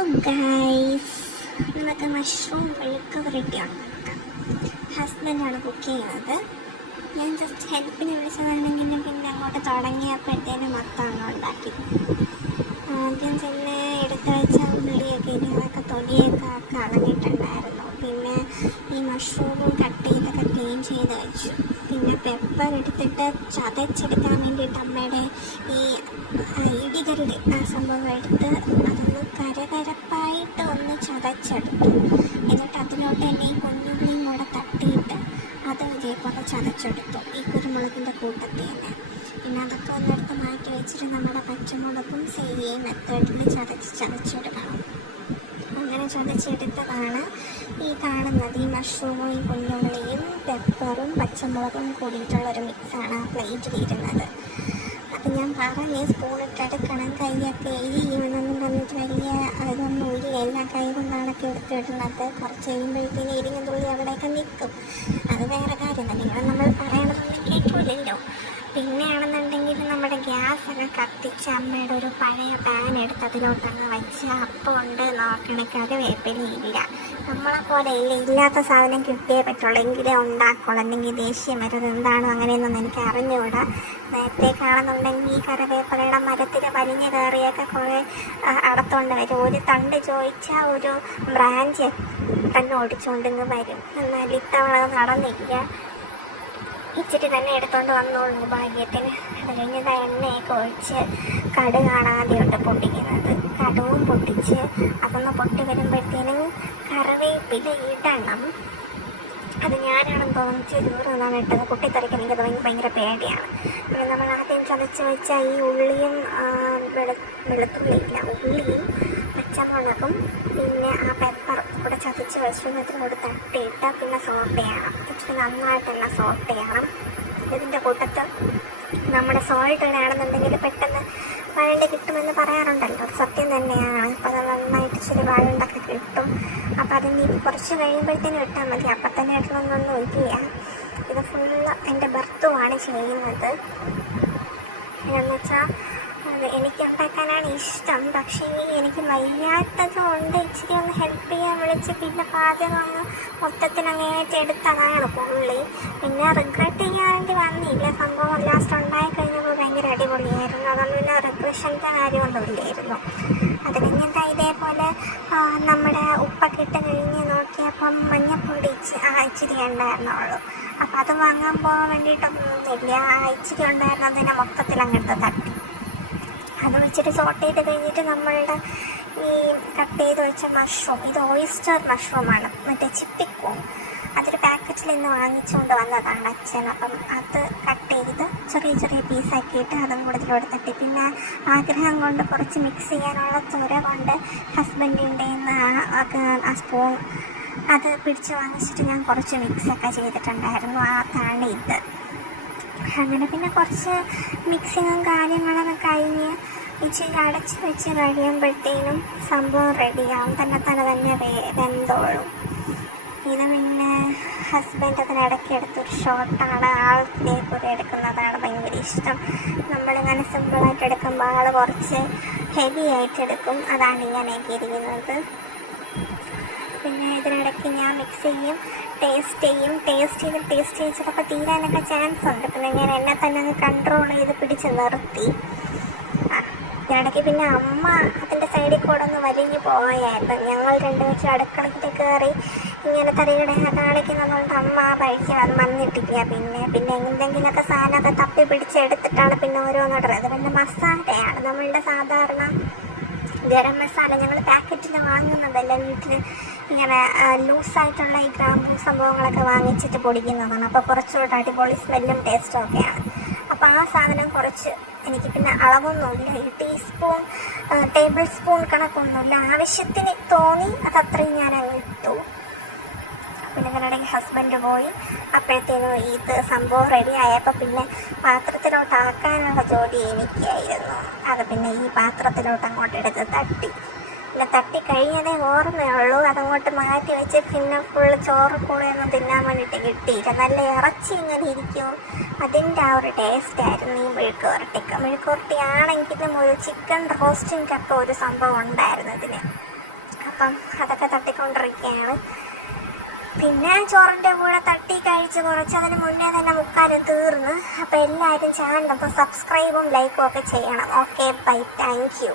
Hello guys, നമുക്ക് mushroom മെഴുക്ക് പുരട്ടി ഉണ്ടാക്കാം. ഹസ്ബൻഡാണ് കുക്ക് ചെയ്യുന്നത്. ഞാൻ ജസ്റ്റ് ഹെൽപ്പിന് വിളിച്ചതാണെങ്കിൽ പിന്നെ അങ്ങോട്ട് തുടങ്ങിയപ്പോഴത്തേനും മൊത്തമാണ് ഉണ്ടാക്കി. ആദ്യം തന്നെ എടുത്ത് വെച്ച ഉള്ളിയൊക്കെ അതൊക്കെ തൊലിയൊക്കെ കളഞ്ഞിട്ടുണ്ടായിരുന്നു. പിന്നെ ഈ മഷ്റൂമും കട്ട് ചെയ്തൊക്കെ ക്ലീൻ ചെയ്ത് വെച്ചു. പിന്നെ പെപ്പർ എടുത്തിട്ട് ചതച്ചെടുക്കാൻ വേണ്ടിയിട്ട് അമ്മയുടെ ഈ ഇടികല്ല് ആ സംഭവം എടുത്ത് അതൊന്ന് കരകരപ്പായിട്ട് ഒന്ന് ചതച്ചെടുത്തു. എന്നിട്ട് അതിലോട്ട് തന്നെ ഈ കുഞ്ഞുള്ളിയും കൂടെ തട്ടിയിട്ട് അത് ഇതേപോലെ ചതച്ചെടുത്തു, ഈ കുരുമുളകിൻ്റെ കൂട്ടത്തിൽ തന്നെ. പിന്നെ അതൊക്കെ ഒന്നെടുത്ത് മാറ്റി വെച്ചിട്ട് നമ്മുടെ പച്ചമുളകും സെയിം മെത്തേഡിൽ ചതച്ചെടുക്കണം. അങ്ങനെ ചതച്ചെടുത്തതാണ് ഈ കാണുന്നത്. ഈ മഷ്റൂമും ഈ കുഞ്ഞുള്ളിയും പെപ്പറും പച്ചമുളകും കൂടിയിട്ടുള്ളൊരു മിക്സാണ് ആ പ്ലേറ്റിൽ ഇരുന്നത്. അപ്പം ഞാൻ പറഞ്ഞ് സ്പൂണിട്ടെടുക്കണം, കൈയൊക്കെ എരിയുമെന്നൊന്നും പറഞ്ഞിട്ട് വലിയ ഇതൊന്നും ഇല്ല. എല്ലാം കൈ കൊണ്ടാണൊക്കെ എടുത്തിടുന്നത്. കുറച്ച് കഴിയുമ്പോഴത്തേന് എരിഞ്ഞ തുള്ളി അവിടെയൊക്കെ നിൽക്കും. അത് വേറെ കാര്യം തന്നെ. ഇവിടെ നമ്മൾ പറയണമെന്നൊന്നും കേൾക്കില്ലല്ലോ. പിന്നെയാണെന്നുണ്ടെങ്കിൽ നമ്മുടെ ഗ്യാസൊക്കെ കത്തിച്ച് അമ്മയുടെ ഒരു പഴയ പാൻ എടുത്ത് അതിലോട്ടങ്ങ് വെച്ച് അപ്പം ഉണ്ട് നോക്കണേക്കാൾ വേപ്പിലില്ല. നമ്മളെപ്പോലെ ഇല്ലാത്ത സാധനം കിട്ടിയേ പറ്റുള്ളൂ, എങ്കിലേ ഉണ്ടാക്കുള്ളൂ. അല്ലെങ്കിൽ ദേഷ്യം വരുന്നത് എന്താണോ അങ്ങനെയൊന്നും എനിക്ക് അറിഞ്ഞുകൂടാ. നേരത്തേക്കാണെന്നുണ്ടെങ്കിൽ ഈ കറിവേപ്പിലയുടെ മരത്തിൽ വലിഞ്ഞ് കയറിയൊക്കെ കുറേ അടത്തോണ്ട് വരും. ഒരു തണ്ട് ചോദിച്ചാൽ ഒരു ബ്രാഞ്ച് തന്നെ ഓടിച്ചുകൊണ്ടിങ്ങ് വരും. എന്നാൽ ഇത്തവണ നടന്നില്ല. ഇച്ചിരി തന്നെ എടുത്തുകൊണ്ട് വന്നോളൂ ഭാഗ്യത്തിന്. അത് കഴിഞ്ഞത് എണ്ണയൊക്കെ ഒഴിച്ച് കടുകാണ് ആദ്യമുണ്ട് പൊട്ടിക്കുന്നത്. കടുവും പൊട്ടിച്ച് അതൊന്ന് പൊട്ടി വരുമ്പോഴത്തേനും കറിവേപ്പില ഇടണം. അത് ഞാനാണെന്ന് തോന്നിച്ച് ദൂരം ഇട്ടത്. പൊട്ടിത്തെറിക്കാൻ എനിക്കത് ഭയങ്കര പേടിയാണ്. പിന്നെ നമ്മൾ ആദ്യം ചതച്ച് വെച്ച ഈ ഉള്ളിയും വെളുത്തുള്ളിയില്ല, ഉള്ളിയും പച്ചമുളകും പിന്നെ ആ പെപ്പർ കൂടെ ചതച്ച് വെച്ചതിനോട് തട്ടിയിട്ട് പിന്നെ സോട്ട് ചെയ്യണം. ഇച്ചിരി നന്നായിട്ട് തന്നെ സോട്ട് ചെയ്യണം. ഇതിൻ്റെ കൂട്ടത്ത് നമ്മുടെ സോൾട്ട് ഇടുകയാണെന്നുണ്ടെങ്കിൽ പെട്ടെന്ന് വഴണ്ട് കിട്ടുമെന്ന് പറയാറുണ്ടല്ലോ, സത്യം തന്നെയാണ്. അപ്പോൾ അത് നന്നായിട്ട് ഇച്ചിരി വഴണ്ടൊക്കെ കിട്ടും. അപ്പോൾ അതിന് കുറച്ച് കഴിയുമ്പോഴത്തേനും ഇട്ടാൽ മതി, അപ്പം തന്നെ ഇടണമെന്നൊന്നും ഇല്ല. ഇത് ഫുള്ള് എൻ്റെ ഭർത്തുവാണ് ചെയ്യുന്നത്. എന്നു വെച്ചാൽ എനിക്കുണ്ടാക്കാനാണ് ഇഷ്ടം. പക്ഷേ എനിക്ക് വയ്യാത്തത് കൊണ്ട് ഇച്ചിരി ഒന്ന് ഹെൽപ്പ് ചെയ്യാൻ വിളിച്ച് പിന്നെ പാചകം അങ്ങ് മൊത്തത്തിനങ്ങ് ഏറ്റെടുത്തതാണ് പുള്ളി. പിന്നെ റിഗ്രറ്റ് ചെയ്യാണ്ടി വന്നില്ല. സംഭവം ലാസ്റ്റ് ഉണ്ടായി കഴിഞ്ഞപ്പോൾ ഭയങ്കര അടിപൊളിയായിരുന്നു. അതുകൊണ്ട് പിന്നെ റിഗ്രഷൻ്റെ കാര്യമൊന്നും ഇല്ലായിരുന്നു. അത് കഴിഞ്ഞിട്ട് ഇതേപോലെ നമ്മുടെ ഉപ്പൊക്കെ ഇട്ട് കഴിഞ്ഞ് നോക്കിയപ്പം മഞ്ഞപ്പൊടി ഇച്ചിരി ഉണ്ടായിരുന്നുള്ളൂ. അപ്പം അത് വാങ്ങാൻ പോകാൻ വേണ്ടിയിട്ടൊന്നുമില്ല. ഇച്ചിരി ഉണ്ടായിരുന്നതിനെ മൊത്തത്തിൽ അങ്ങോട്ട് തട്ടി അത് വെച്ചിട്ട് സോട്ട് ചെയ്ത് കഴിഞ്ഞിട്ട് നമ്മളുടെ ഈ കട്ട് ചെയ്ത് വെച്ച മഷ്റൂം, ഇത് ഓയിസ്റ്റർ മഷ്റൂമാണ്, മറ്റേ ചിപ്പിക്കോ, അതൊരു പാക്കറ്റിൽ നിന്ന് വാങ്ങിച്ചുകൊണ്ട് വന്നതാണ് അച്ഛൻ. അപ്പം അത് കട്ട് ചെയ്ത് ചെറിയ ചെറിയ പീസാക്കിയിട്ട് അതും കൂടെ ഇതിലൂടെ തട്ടി. പിന്നെ ആഗ്രഹം കൊണ്ട് കുറച്ച് മിക്സ് ചെയ്യാനുള്ള ത്വര കൊണ്ട് ഹസ്ബൻഡിൻ്റെ ആ സ്പൂൺ അത് പിടിച്ച് വാങ്ങിച്ചിട്ട് ഞാൻ കുറച്ച് മിക്സൊക്കെ ചെയ്തിട്ടുണ്ടായിരുന്നു. അതാണ് ഇത്. അങ്ങനെ പിന്നെ കുറച്ച് മിക്സിങ്ങും കാര്യങ്ങളൊക്കെ കഴിഞ്ഞ് ഇച്ചിരി അടച്ച് വെച്ച് കഴിയുമ്പോഴത്തേനും സംഭവം റെഡിയാവും. തന്നെ വെന്തോളും. ഇത് പിന്നെ ഹസ്ബൻഡ് അതിനിടയ്ക്ക് എടുത്തൊരു ഷോട്ടാണ്. ആൾക്കിതേപോലെ എടുക്കുന്നതാണ് ഭയങ്കര ഇഷ്ടം. നമ്മളിങ്ങനെ സിമ്പിളായിട്ട് എടുക്കുമ്പോൾ ആൾ കുറച്ച് ഹെവി ആയിട്ട് എടുക്കും. അതാണ് ഇങ്ങനെയൊക്കെ ഇരിക്കുന്നത്. പിന്നെ ഇതിനിടയ്ക്ക് ഞാൻ മിക്സ് ചെയ്യും, ടേസ്റ്റ് ചെയ്ത് ചിലപ്പോൾ തീരാനൊക്കെ ചാൻസ് ഉണ്ട്. പിന്നെ ഞാൻ എന്നെ തന്നെ അങ്ങ് കൺട്രോൾ ചെയ്ത് പിടിച്ച് നിർത്തി. ഇതിനിടയ്ക്ക് പിന്നെ അമ്മ അതിൻ്റെ സൈഡിൽ കൂടെ ഒന്ന് വലിഞ്ഞ് പോയായിരുന്നു. ഞങ്ങൾ രണ്ടുപേരും അടുക്കളയിൽ കയറി ഇങ്ങനെ തറിയുടെ കാണിക്കുന്നതുകൊണ്ട് അമ്മ ആ വഴിക്ക് വന്നിട്ടില്ല. പിന്നെ എന്തെങ്കിലുമൊക്കെ സാധനമൊക്കെ തപ്പി പിടിച്ചെടുത്തിട്ടാണ് പിന്നെ ഓരോന്നിടുന്നത്. അത് പിന്നെ മസാലയാണ്, നമ്മളുടെ സാധാരണ ഗരം മസാല. ഞങ്ങൾ പാക്കറ്റിൽ വാങ്ങുന്നതല്ല, വീട്ടിൽ ഇങ്ങനെ ലൂസായിട്ടുള്ള ഈ ഗ്രാമ്പൂ സംഭവങ്ങളൊക്കെ വാങ്ങിച്ചിട്ട് പൊടിക്കുന്നതാണ്. അപ്പോൾ കുറച്ചുകൂടെ അടിപൊളി സ്മെല്ലും ടേസ്റ്റും ഒക്കെയാണ്. അപ്പോൾ ആ സാധനം കുറച്ച് എനിക്ക് പിന്നെ അളവൊന്നുമില്ല, ഈ ടേബിൾ സ്പൂൺ കണക്കൊന്നുമില്ല. ആവശ്യത്തിന് തോന്നി അതത്രയും ഞാൻ അങ്ങ് ഇട്ടു. പിന്നെ ഇതിനിടയ്ക്ക് ഹസ്ബൻഡ് പോയി. അപ്പോഴത്തേനും ഇത് സംഭവം റെഡി ആയപ്പോൾ പിന്നെ പാത്രത്തിലോട്ടാക്കാനുള്ള ജോലി എനിക്കായിരുന്നു. അത് പിന്നെ ഈ പാത്രത്തിലോട്ട് അങ്ങോട്ട് എടുത്ത് തട്ടി. പിന്നെ തട്ടി കഴിഞ്ഞതേ ഓർമ്മയുള്ളൂ. അതങ്ങോട്ട് മാറ്റി വെച്ച് പിന്നെ ഫുള്ള് ചോറ് കൂടെയൊന്നും തിന്നാൻ വേണ്ടിയിട്ട് കിട്ടിയില്ല. നല്ല ഇറച്ചി ഇങ്ങനെ ഇരിക്കും, അതിൻ്റെ ആ ഒരു ടേസ്റ്റായിരുന്നു ഈ മെഴുക്ക് പുരട്ടിക്ക്. മെഴുക്ക് പുരട്ടി ആണെങ്കിലും ഒരു ചിക്കൻ റോസ്റ്റിൻ്റെ ഒക്കെ ഒരു സംഭവം ഉണ്ടായിരുന്നു ഇതിന്. അപ്പം അതൊക്കെ തട്ടിക്കൊണ്ടിരിക്കുകയാണ്. പിന്നെ ചോറിൻ്റെ കൂടെ തട്ടി കഴിച്ച് കുറച്ചതിന് മുന്നേ തന്നെ മുക്കാലും തീർന്ന്. അപ്പോൾ എല്ലാവരും ചാനൽ അപ്പോൾ സബ്സ്ക്രൈബും ലൈക്കും ഒക്കെ ചെയ്യണം. Okay, bye, thank U.